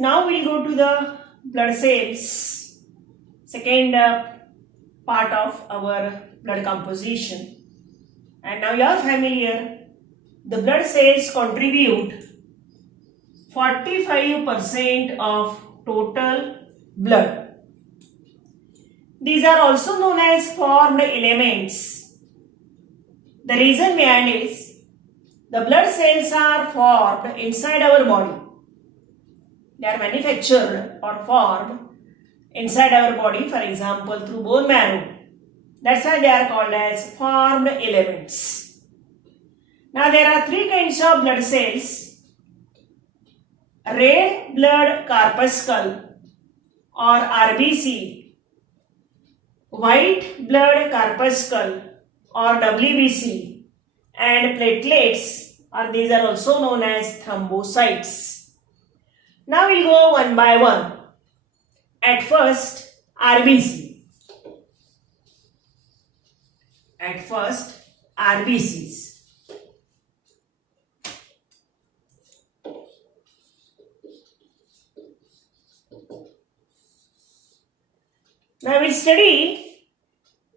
Now we'll go to the blood cells, second part of our blood composition. And now you are familiar, the blood cells contribute 45% of total blood. These are also known as formed elements. The reason behind is the blood cells are formed inside our body. They are manufactured or formed inside our body, for example, through bone marrow. That's why they are called as formed elements. Now there are three kinds of blood cells: red blood corpuscle or RBC, white blood corpuscle or WBC, and platelets, or these are also known as thrombocytes. Now we'll go one by one. At first, RBC. At first, RBCs. Now we'll study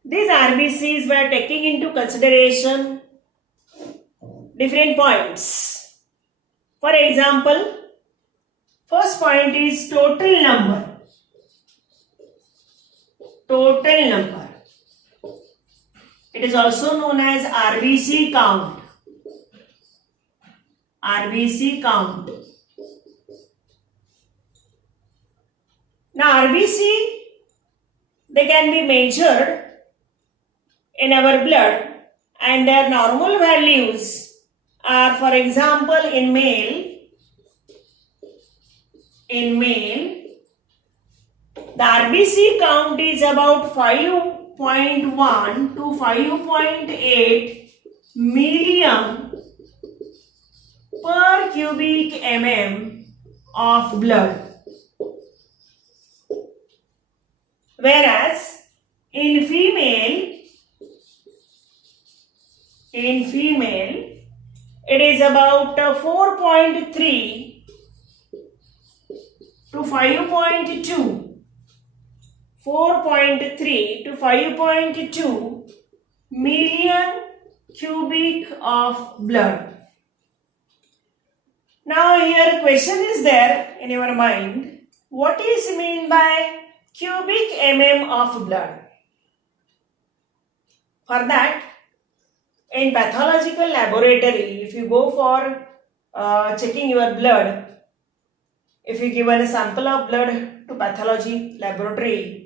these RBCs by taking into consideration different points. For example, first point is total number. Total number. It is also known as RBC count. RBC count. Now RBC, they can be measured in our blood, and their normal values are, for example, in male, the RBC count is about 5.1 to 5.8 million per cubic mm of blood. Whereas in female, it is about 4.3 to 5.2. 4.3 to 5.2 million cubic of blood. Now here question is there in your mind, what is mean by cubic mm of blood? For that, in pathological laboratory, if you go for checking your blood, if you given a sample of blood to pathology laboratory,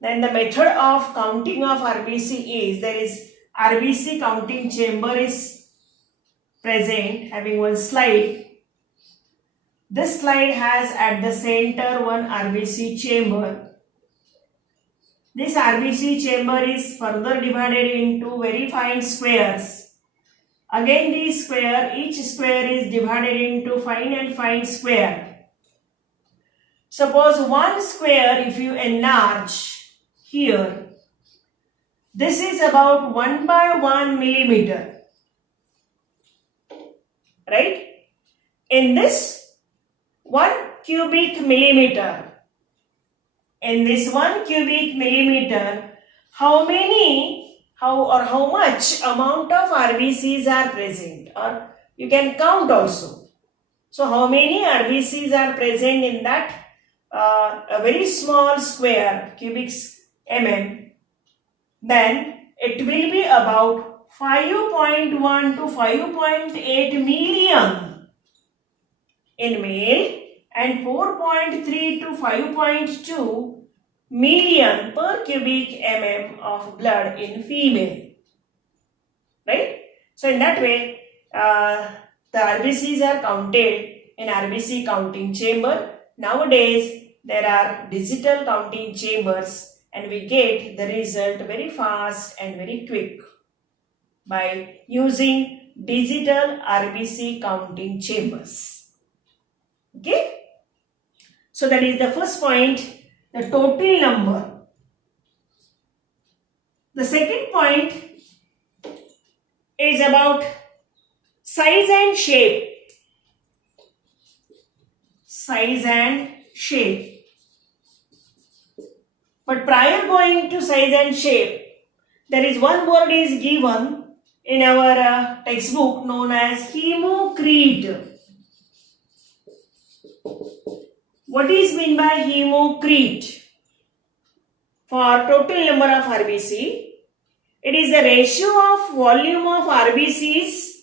then the method of counting of RBC is, there is RBC counting chamber is present, having one slide. This slide has at the center one RBC chamber. This RBC chamber is further divided into very fine squares. Again these square, each square is divided into fine and fine square. Suppose one square, if you enlarge here, this is about 1 by 1 millimeter, right? In this 1 cubic millimeter, how much amount of RBCs are present, or you can count also. So how many RBCs are present in that a very small square cubic mm, then it will be about 5.1 to 5.8 million in male and 4.3 to 5.2 million per cubic mm of blood in female, right? So in that way, the RBCs are counted in RBC counting chamber. Nowadays, there are digital counting chambers, and we get the result very fast and very quick by using digital RBC counting chambers. Okay? So that is the first point, the total number. The second point is about size and shape. size and shape. But prior going to size and shape, there is one word is given in our textbook known as hemocrete. What is meant by hemocrete? For total number of RBC, it is the ratio of volume of RBCs,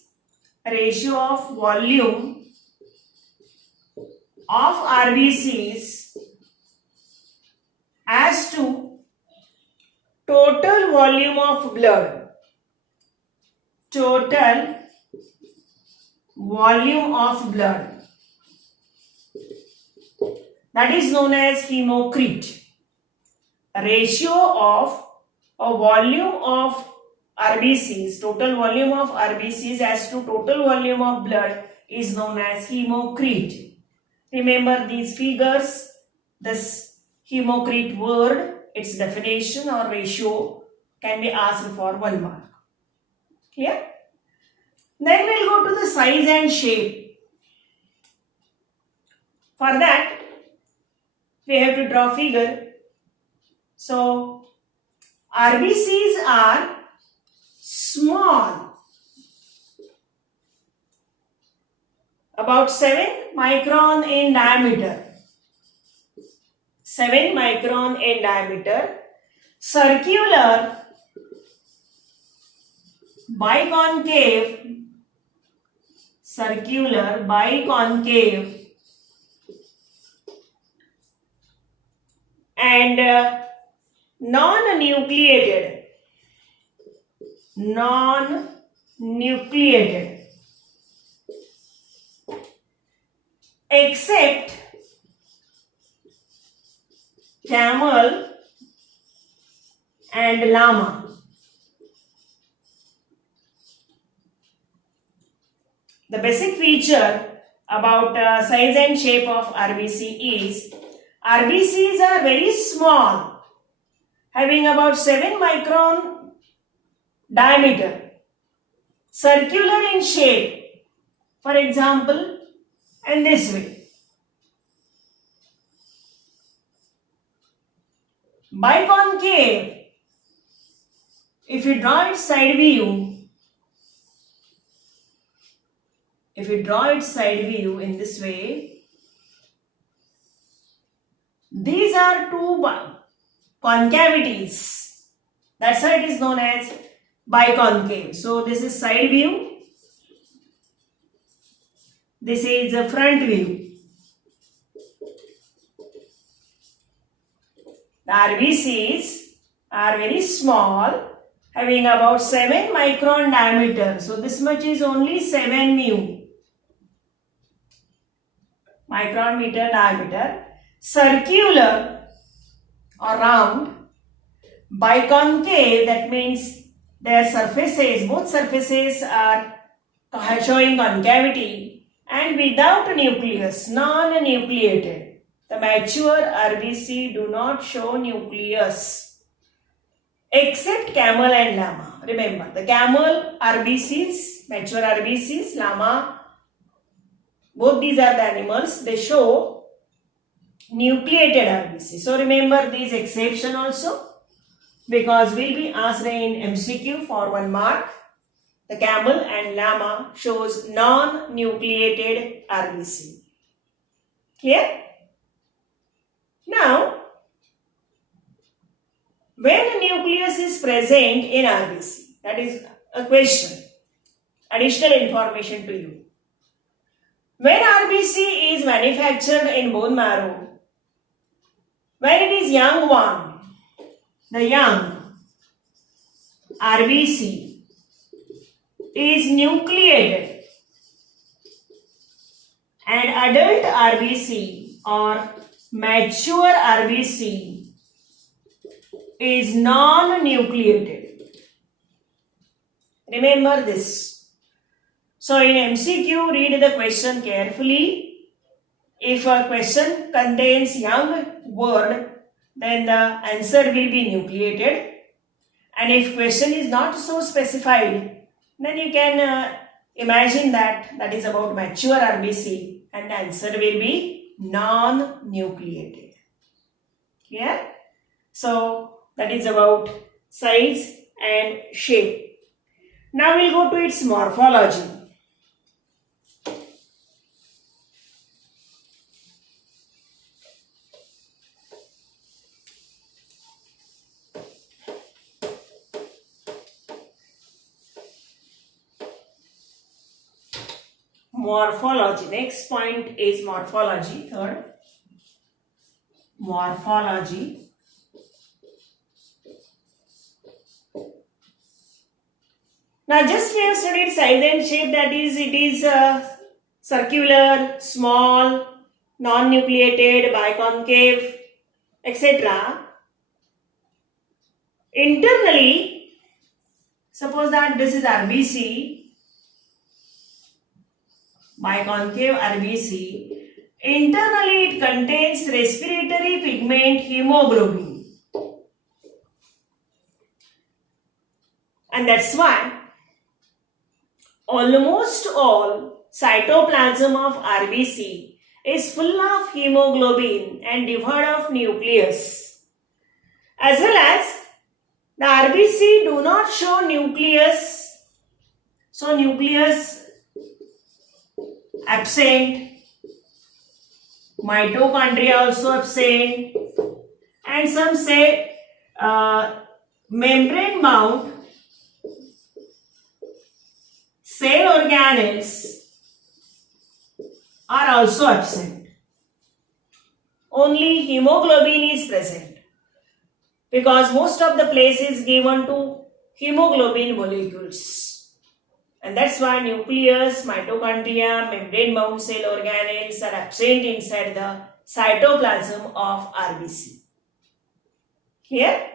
as to total volume of blood. Total volume of blood. That is known as hemocrete. Ratio of a volume of RBCs, total volume of RBCs as to total volume of blood is known as hemocrete. Remember these figures, this hemocrete word, its definition or ratio can be asked for 1 mark. Clear? Then we'll go to the size and shape. For that, we have to draw figure. So, RBCs are small, about 7 micron in diameter. 7 micron in diameter, circular, biconcave, and non-nucleated, except camel and llama. The basic feature about size and shape of RBC is RBCs are very small, having about 7 micron diameter, circular in shape, for example, in this way. Biconcave, if you draw its side view, in this way, these are two concavities. That's why it is known as biconcave. So this is side view. This is the front view. The RBCs are very small, having about 7 micron diameter. So this much is only 7 micrometer diameter. Circular or round. Biconcave, that means their surfaces, both surfaces are showing concavity and without a nucleus, non-nucleated. The mature RBC do not show nucleus except camel and llama. Remember, the camel RBCs, mature RBCs, llama, both these are the animals, they show nucleated RBC. So remember these exception also, because we'll be asked in MCQ for 1 mark. The camel and llama shows non-nucleated RBC. Clear? Now, when a nucleus is present in RBC, that is a question, additional information to you. When RBC is manufactured in bone marrow, when it is young one, the young RBC is nucleated and adult RBC or mature RBC is non-nucleated. Remember this. So in MCQ, read the question carefully. If a question contains young word, then the answer will be nucleated. And if question is not so specified, then you can imagine that is about mature RBC and the answer will be non-nucleated. Clear? So that is about size and shape. Now we'll go to its morphology. Morphology. Next point is morphology. Third, morphology. Now just we have studied size and shape, that is, it is circular, small, non-nucleated, biconcave, etc. Internally, suppose that this is RBC, biconcave RBC. Internally it contains respiratory pigment hemoglobin. And that's why almost all cytoplasm of RBC is full of hemoglobin and devoid of nucleus. As well as the RBC do not show nucleus. So nucleus absent, mitochondria also absent, and some say membrane bound cell organelles are also absent. Only hemoglobin is present because most of the place is given to hemoglobin molecules. And that's why nucleus, mitochondria, membrane-bound cell organelles are absent inside the cytoplasm of RBC. Here,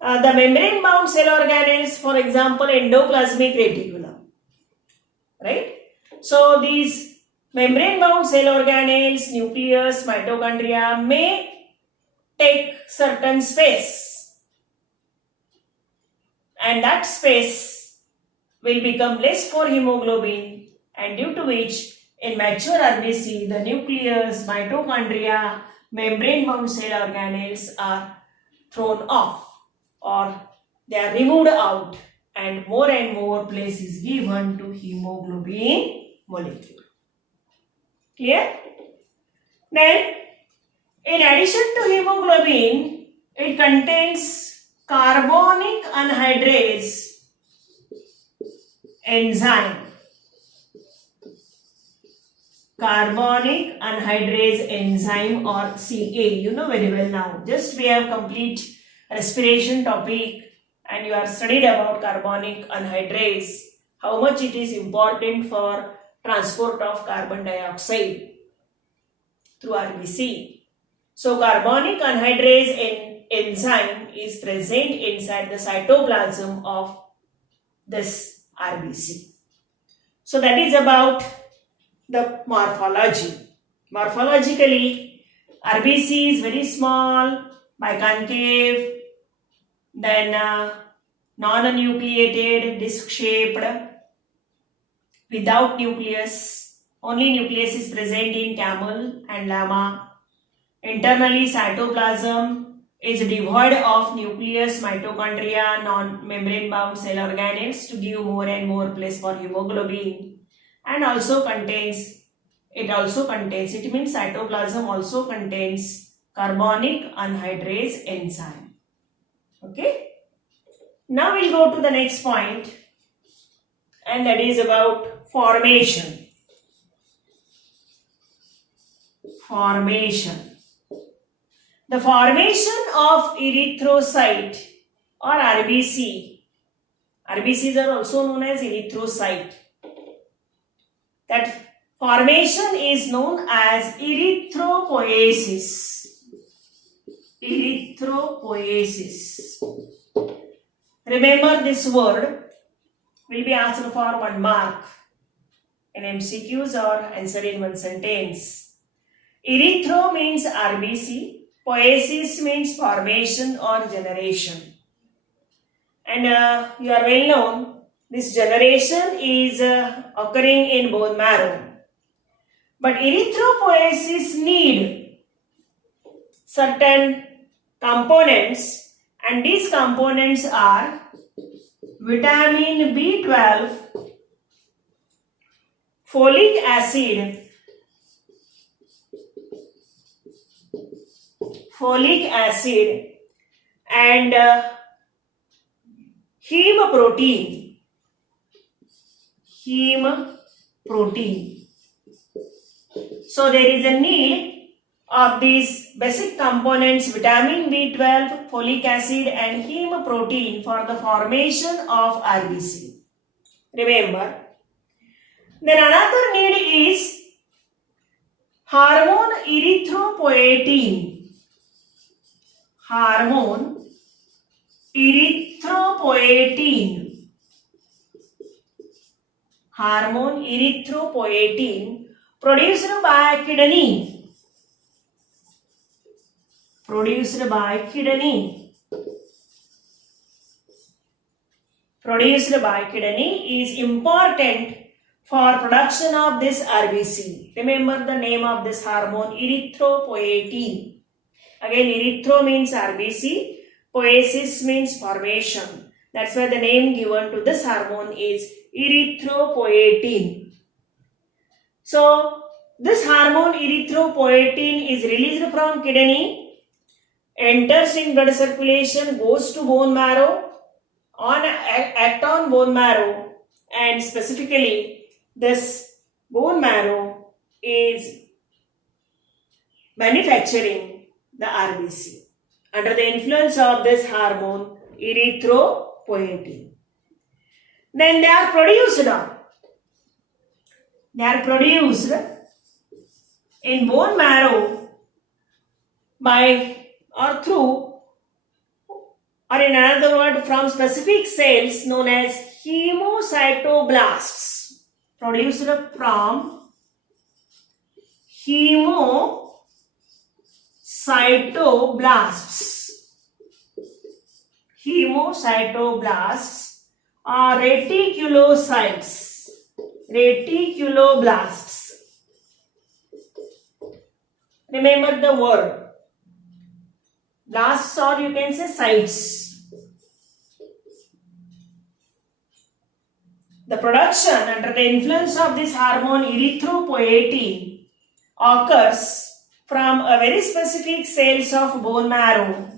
the membrane-bound cell organelles, for example, endoplasmic reticulum. Right? So, these membrane-bound cell organelles, nucleus, mitochondria may take certain space. And that space will become less for hemoglobin, and due to which in mature RBC the nucleus, mitochondria, membrane-bound cell organelles are thrown off or they are removed out, and more place is given to hemoglobin molecule. Clear? Then in addition to hemoglobin, it contains carbonic anhydrase enzyme. Carbonic anhydrase enzyme, or CA. You know very well now. Just we have complete respiration topic and you are studied about carbonic anhydrase. How much it is important for transport of carbon dioxide through RBC. So carbonic anhydrase enzyme is present inside the cytoplasm of this RBC. So that is about the morphology. Morphologically, RBC is very small, biconcave, then non-nucleated, disc-shaped, without nucleus. Only nucleus is present in camel and llama. Internally, cytoplasm is devoid of nucleus, mitochondria, non-membrane bound cell organelles to give more and more place for hemoglobin, and also contains, it means cytoplasm also contains carbonic anhydrase enzyme. Okay. Now we'll go to the next point, and that is about formation. Formation. The formation of erythrocyte or RBC. RBCs are also known as erythrocyte. That formation is known as erythropoiesis. Erythropoiesis. Remember this word will be asked for 1 mark in MCQs or answer in one sentence. Erythro means RBC. Poiesis means formation or generation. And you are well known, this generation is occurring in bone marrow. But erythropoiesis need certain components, and these components are vitamin B12, folic acid, and heme protein. So there is a need of these basic components, vitamin B12, folic acid and heme protein, for the formation of RBC. Remember. Then another need is hormone erythropoietin. Hormone erythropoietin produced by kidney. Is important for production of this RBC. Remember the name of this hormone, erythropoietin. Again, erythro means RBC, poiesis means formation. That's why the name given to this hormone is erythropoietin. So, this hormone erythropoietin is released from kidney, enters in blood circulation, goes to bone marrow, act on bone marrow, and specifically this bone marrow is manufacturing the RBC under the influence of this hormone erythropoietin. Then they are produced in bone marrow by or through, or in another word, from specific cells known as hemocytoblasts. Produced from hemocytoblasts or reticuloblasts. Remember the word blasts, or you can say sites. The production under the influence of this hormone erythropoietin occurs from a very specific cells of bone marrow.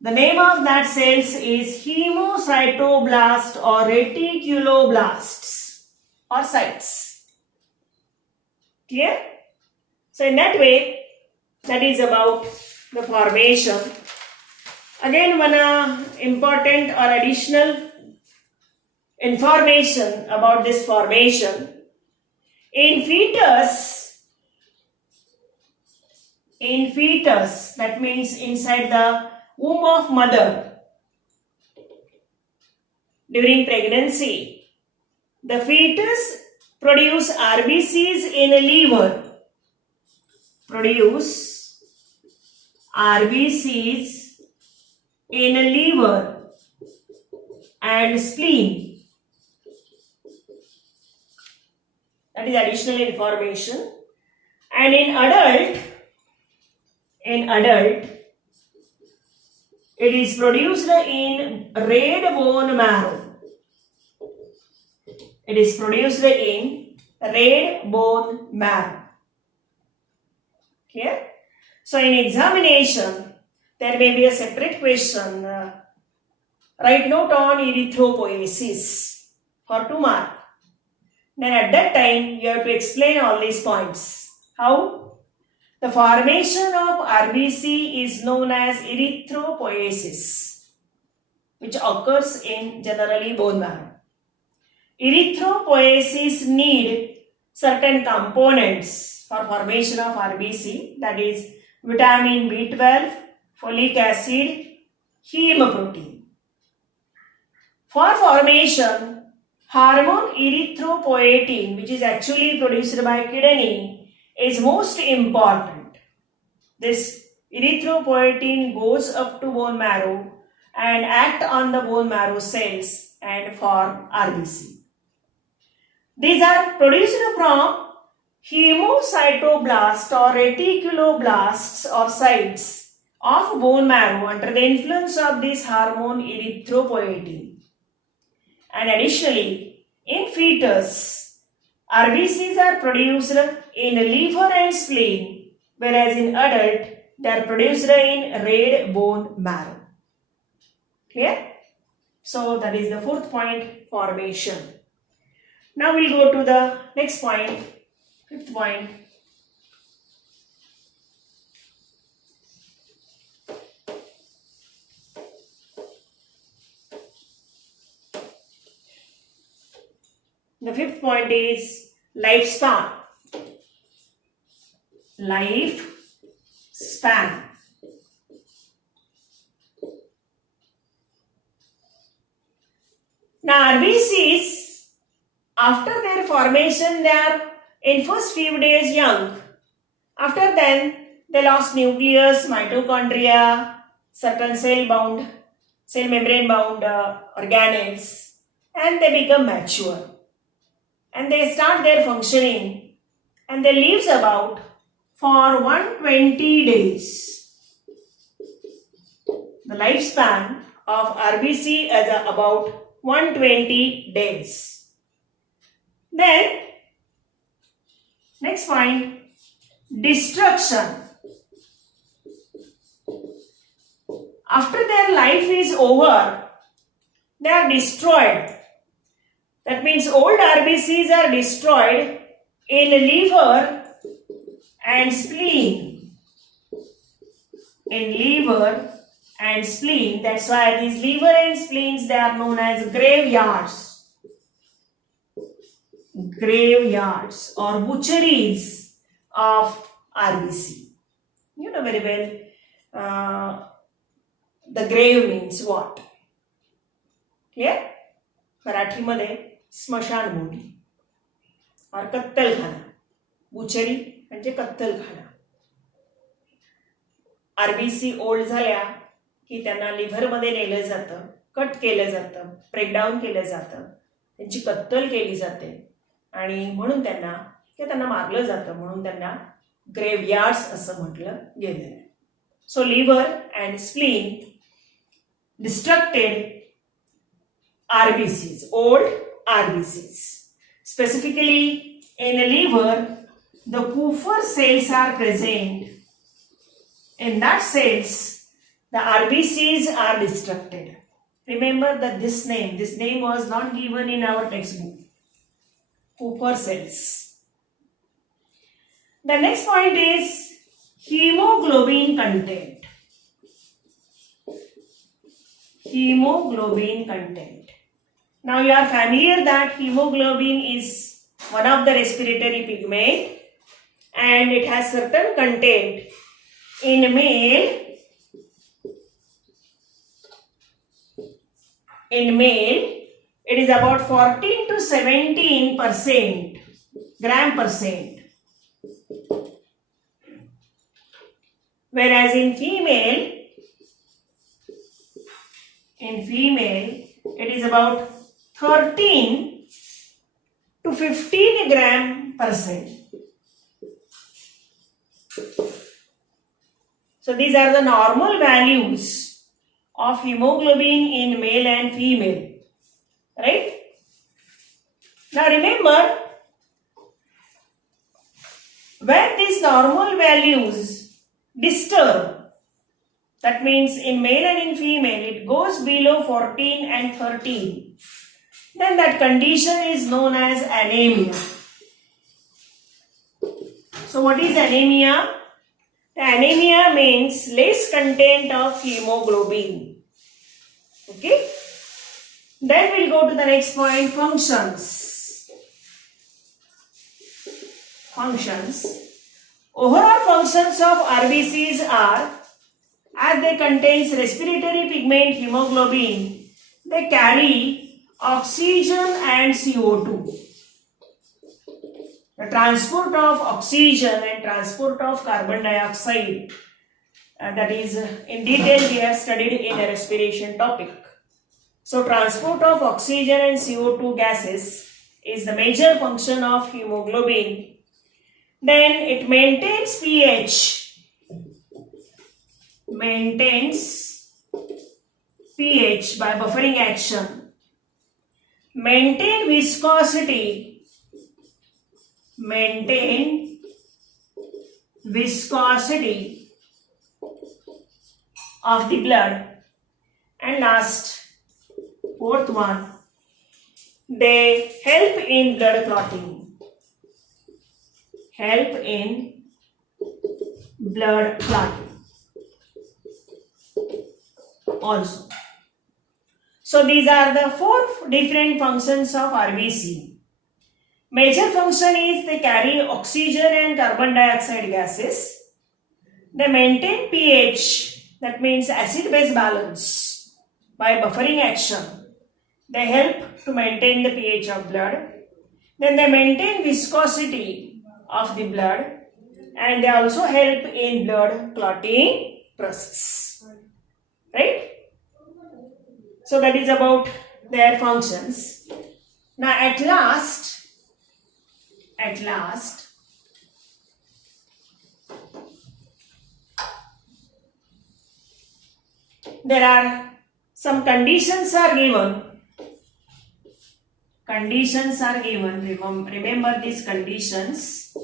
The name of that cells is hemocytoblast or reticuloblasts or sites. Clear? So in that way, that is about the formation. Again, one important or additional information about this formation. In fetus, that means inside the womb of mother, during pregnancy, the fetus produce RBCs in a liver. And spleen. That is additional information. And in adult, it is produced in red bone marrow. Okay? So in examination, there may be a separate question. Write note on erythropoiesis for 2 marks. Then at that time, you have to explain all these points. How? The formation of RBC is known as erythropoiesis, which occurs in generally bone marrow. Erythropoiesis need certain components for formation of RBC, that is vitamin B12, folic acid, heme protein. For formation, hormone erythropoietin, which is actually produced by kidney, is most important. This erythropoietin goes up to bone marrow and act on the bone marrow cells and form RBC. These are produced from hemocytoblast or reticuloblasts or cytes of bone marrow under the influence of this hormone erythropoietin. And additionally, in fetus, RBCs are produced in liver and spleen, whereas in adult, they are produced in red bone marrow. Clear? So that is the fourth point, formation. Now we'll go to the next point, fifth point. The fifth point is lifespan. Lifespan. Now RBCs, after their formation, they are in first few days young. After then, they lost nucleus, mitochondria, certain cell membrane bound organelles, and they become mature. And they start their functioning, and they lives about for 120 days. The lifespan of RBC is about 120 days. Then, next point, destruction. After their life is over, they are destroyed. That means old RBCs are destroyed in liver and spleen. In liver and spleen. That's why these liver and spleens, they are known as graveyards. Graveyards or butcheries of RBC. You know very well the grave means what? Clear? Marathi मध्ये स्मशानभूमी और कत्तलखाना. बुचरी म्हणजे कत्तलखाना. RBC old झाल्या की त्यांना liver मध्ये नेलं जातं, कट केलं जातं, ब्रेकडाऊन केलं जातं, त्यांची कत्तल केली जाते आणि म्हणून त्यांना मारलं जातं, म्हणून त्यांना ग्रेवयार्ड्स असं म्हटलं गेलेलं आहे. So liver and spleen destructed RBCs, old RBCs. Specifically in the liver, the Kupffer cells are present. In that cells, the RBCs are destructed. Remember that this name was not given in our textbook. Kupffer cells. The next point is hemoglobin content. Hemoglobin content. Now you are familiar that hemoglobin is one of the respiratory pigment and it has certain content. In male, it is about 14 to 17% gram percent. Whereas in female, it is about 13 to 15 gram percent. So these are the normal values of hemoglobin in male and female. Right? Now remember, when these normal values disturb, that means in male and in female it goes below 14 and 13, then that condition is known as anemia. So what is anemia? The anemia means less content of hemoglobin. Okay? Then we'll go to the next point, functions. Overall functions of RBCs are, as they contain respiratory pigment hemoglobin, they carry oxygen and CO2. The transport of oxygen and transport of carbon dioxide, that is in detail we have studied in a respiration topic. So transport of oxygen and CO2 gases is the major function of hemoglobin. Then it maintains pH. Maintains pH by buffering action. Maintain viscosity. Maintain viscosity of the blood. And last, fourth one, they help in blood clotting. Help in blood clotting also. So these are the four different functions of RBC. Major function is they carry oxygen and carbon dioxide gases. They maintain pH, that means acid-base balance, by buffering action. They help to maintain the pH of blood. Then they maintain viscosity of the blood, and they also help in blood clotting process. Right? So that is about their functions. Now at last, there are some conditions are given. Conditions are given. Remember these conditions.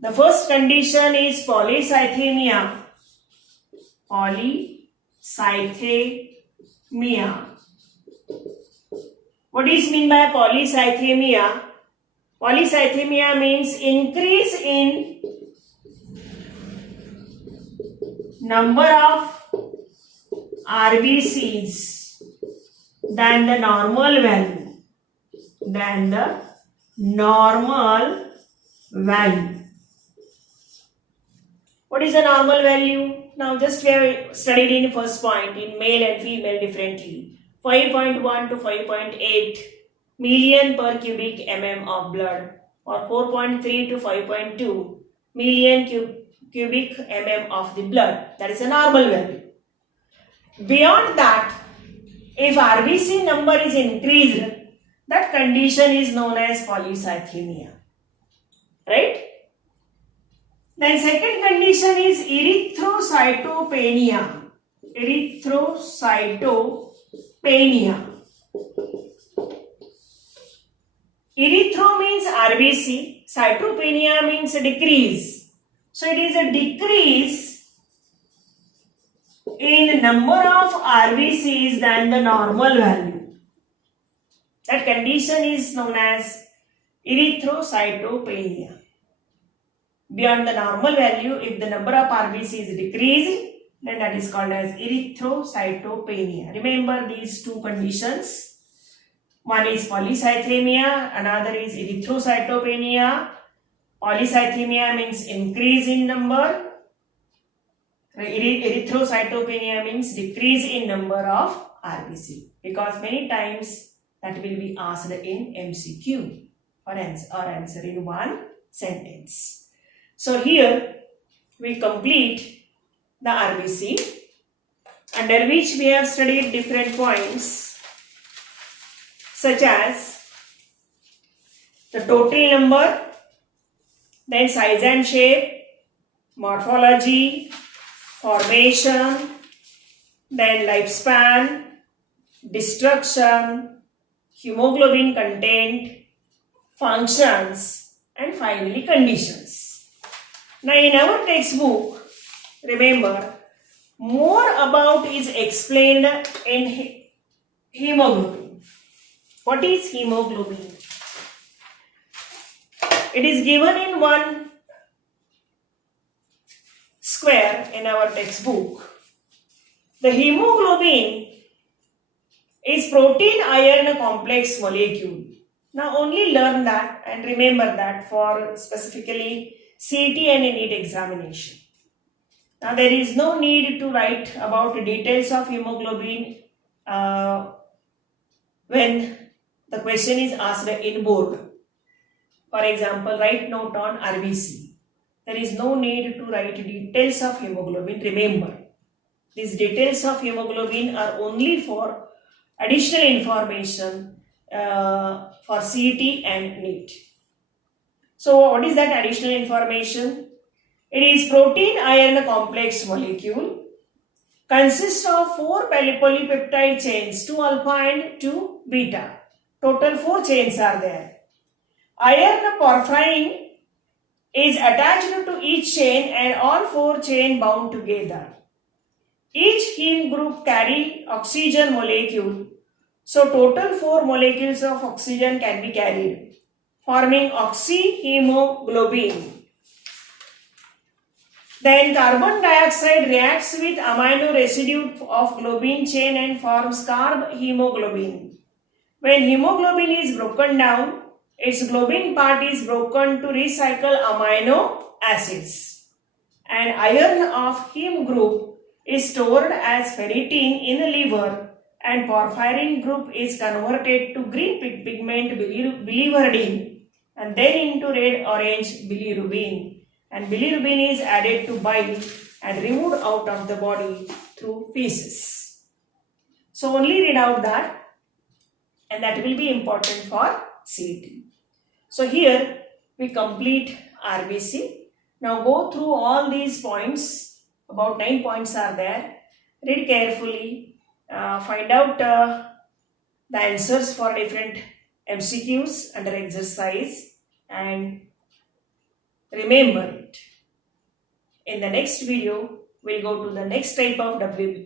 The first condition is polycythemia. Polycythemia. What is mean by polycythemia? Polycythemia means increase in number of RBCs than the normal value. What is the normal value? Now just we have studied in first point in male and female differently. 5.1 to 5.8 million per cubic mm of blood, or 4.3 to 5.2 million cubic mm of the blood. That is a normal value. Beyond that, if RBC number is increased, that condition is known as polycythemia. Right? Then second condition is erythrocytopenia. Erythro means RBC, cytopenia means decrease. So it is a decrease in number of RBCs than the normal value. That condition is known as erythrocytopenia. Beyond the normal value, if the number of RBC is decreased, then that is called as erythrocytopenia. Remember these two conditions. One is polycythemia, another is erythrocytopenia. Polycythemia means increase in number. Erythrocytopenia means decrease in number of RBC. Because many times that will be asked in MCQ or answer in one sentence. So here we complete the RBC, under which we have studied different points such as the total number, then size and shape, morphology, formation, then lifespan, destruction, hemoglobin content, functions, and finally conditions. Now in our textbook, remember, more about is explained in hemoglobin. What is hemoglobin? It is given in one square in our textbook. The hemoglobin is protein iron complex molecule. Now only learn that and remember that for specifically CET and NEET examination. Now there is no need to write about the details of hemoglobin when the question is asked in board. For example, write note on RBC. There is no need to write details of hemoglobin. Remember, these details of hemoglobin are only for additional information for CET and NEET. So what is that additional information? It is protein iron complex molecule, consists of 4 polypeptide chains, 2 alpha and 2 beta. Total 4 chains are there. Iron porphyrin is attached to each chain and all 4 chain bound together. Each heme group carry oxygen molecule. So total 4 molecules of oxygen can be carried, forming oxyhemoglobin. Then carbon dioxide reacts with amino residue of globin chain and forms carb hemoglobin. When hemoglobin is broken down, its globin part is broken to recycle amino acids. And iron of heme group is stored as ferritin in the liver, and porphyrin group is converted to green pigment biliverdin and then into red orange bilirubin, and bilirubin is added to bile and removed out of the body through feces. So only read out that, and that will be important for CET. So here we complete RBC. Now go through all these points. About 9 points are there. Read carefully. Find out the answers for different MCQs under exercise and remember it. In the next video, we'll go to the next type of WBC.